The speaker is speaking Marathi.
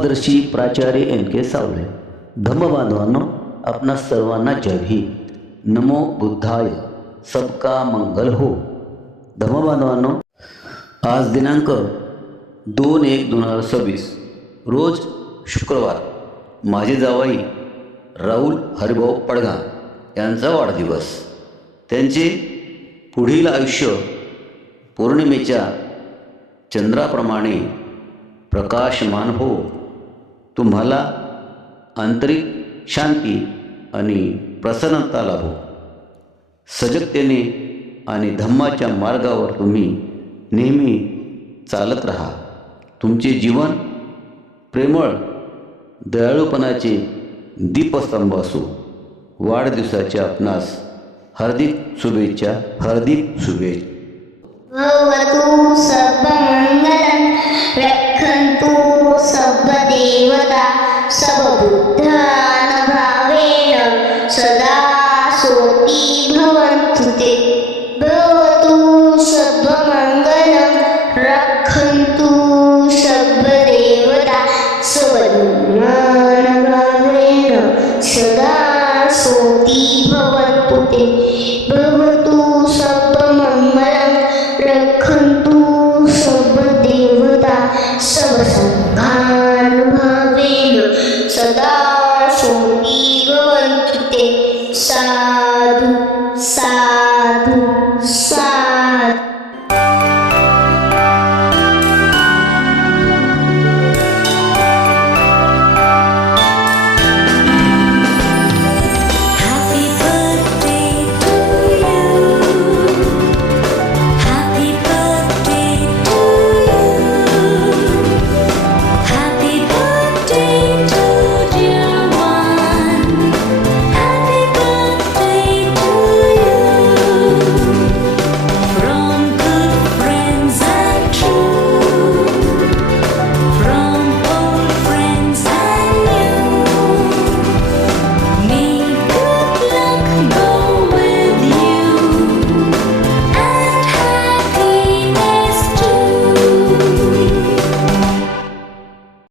धम्मदर्शी प्राचार्य NK सावळे. धम्मबांधवांनो, आपणा सर्वांना जय हिंद. नमो बुद्धाय. सबका मंगल हो. धम्मबांधवांनो, आज दिनांक 2/1/2026 रोज शुक्रवार माझे जावई राहुल हरिभाऊ पडघा यांचा वाढदिवस. त्यांचे पुढील आयुष्य पौर्णिमेच्या चंद्राप्रमाणे प्रकाशमान हो. तुम्हाला आंतरिक शांती आणि प्रसन्नता लाभो. सजगतेने आणि धम्माच्या मार्गावर तुम्ही नेहमी चालत राहा. तुमचे जीवन प्रेमळ दयाळूपणाचे दीपस्तंभ असो. वाढदिवसाच्या आपणास हार्दिक शुभेच्छा. हार्दिक शुभेच्छा. भवतु